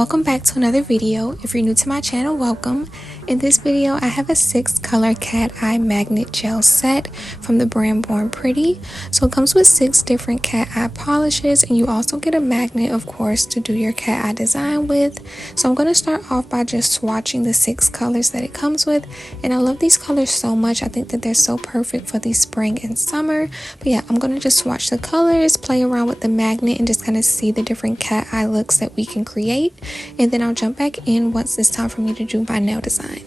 Welcome back to another video. If you're new to my channel, welcome. In this video, I have a 6-color cat eye magnet gel set from the brand Born Pretty. So it comes with 6 different cat eye polishes, and you also get a magnet, of course, to do your cat eye design with. So I'm going to start off by just swatching the 6 colors that it comes with, and I love these colors so much. I think that they're so perfect for the spring and summer. But yeah, I'm going to just swatch the colors, play around with the magnet, and just kind of see the different cat eye looks that we can create. And then I'll jump back in once it's time for me to do my nail design.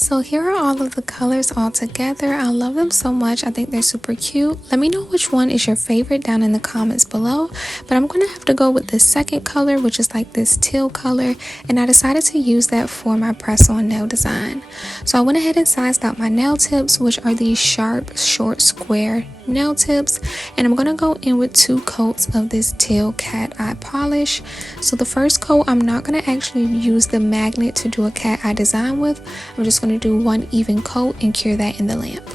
So here are all of the colors all together. I love them so much. I think they're super cute. Let me know which one is your favorite down in the comments below. But I'm going to have to go with the second color, which is like this teal color. And I decided to use that for my press-on nail design. So I went ahead and sized out my nail tips, which are these sharp, short, square nail tips. And I'm going to go in with 2 coats of this teal cat eye polish. So the first coat, I'm not going to actually use the magnet to do a cat eye design with. I'm just going to do 1 even coat and cure that in the lamp.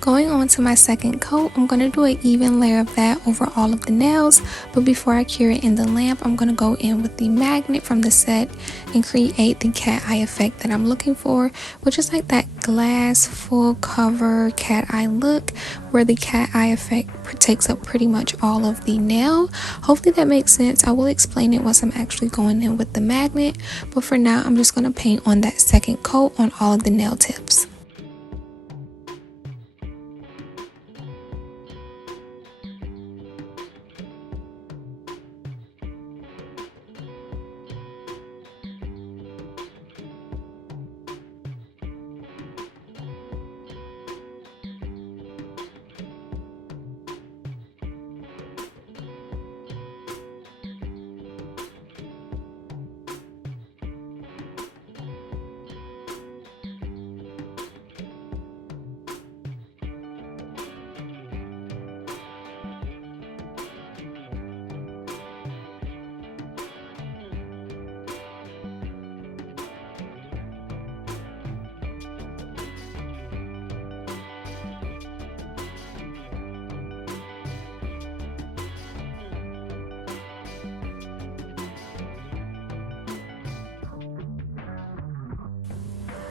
Going on to my second coat, I'm going to do an even layer of that over all of the nails, but before I cure it in the lamp, I'm going to go in with the magnet from the set and create the cat eye effect that I'm looking for, which is like that glass full cover cat eye look where the cat eye effect takes up pretty much all of the nail. Hopefully that makes sense. I will explain it once I'm actually going in with the magnet, but for now I'm just going to paint on that second coat on all of the nail tips.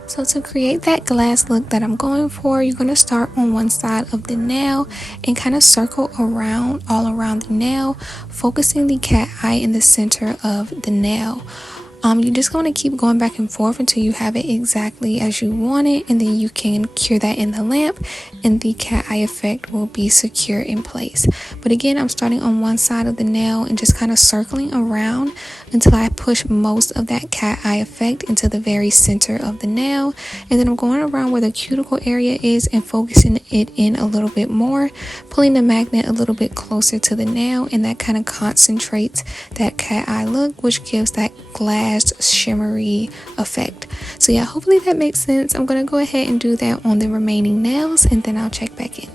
So to create that glass look that I'm going for, you're going to start on one side of the nail and kind of circle around all around the nail, focusing the cat eye in the center of the nail. You're just going to keep going back and forth until you have it exactly as you want it, and then you can cure that in the lamp and the cat eye effect will be secure in place. But again, I'm starting on one side of the nail and just kind of circling around until I push most of that cat eye effect into the very center of the nail, and then I'm going around where the cuticle area is and focusing it in a little bit more, pulling the magnet a little bit closer to the nail, and that kind of concentrates that cat eye look, which gives that glass shimmery effect. So yeah, hopefully that makes sense. I'm gonna go ahead and do that on the remaining nails and then I'll check back in.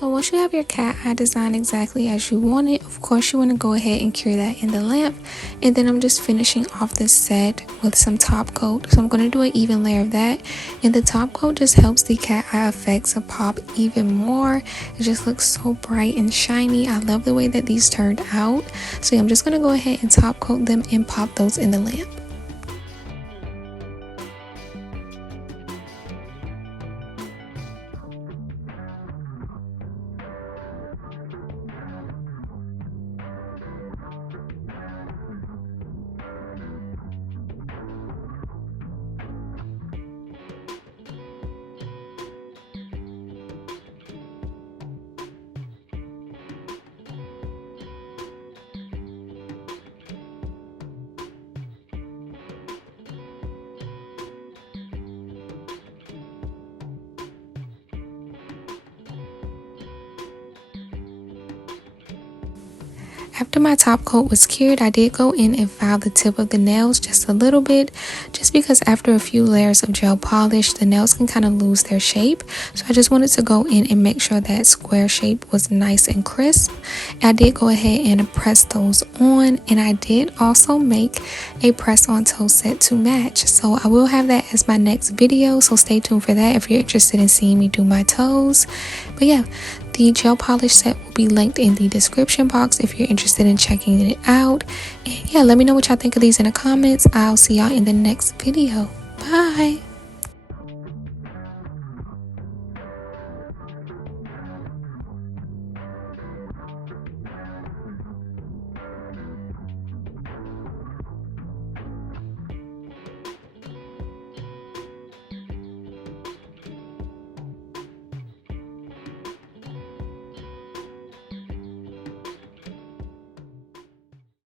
So once you have your cat eye design exactly as you want it, of course you want to go ahead and cure that in the lamp. And then I'm just finishing off this set with some top coat. So I'm going to do an even layer of that. And the top coat just helps the cat eye effects to pop even more. It just looks so bright and shiny. I love the way that these turned out. So yeah, I'm just going to go ahead and top coat them and pop those in the lamp. After my top coat was cured, I did go in and file the tip of the nails just a little bit, just because after a few layers of gel polish, the nails can kind of lose their shape. So I just wanted to go in and make sure that square shape was nice and crisp. I did go ahead and press those on, and I did also make a press on toe set to match. So I will have that as my next video, so stay tuned for that if you're interested in seeing me do my toes. But yeah, the gel polish set will be linked in the description box if you're interested in checking it out. And yeah, let me know what y'all think of these in the comments. I'll see y'all in the next video. Bye.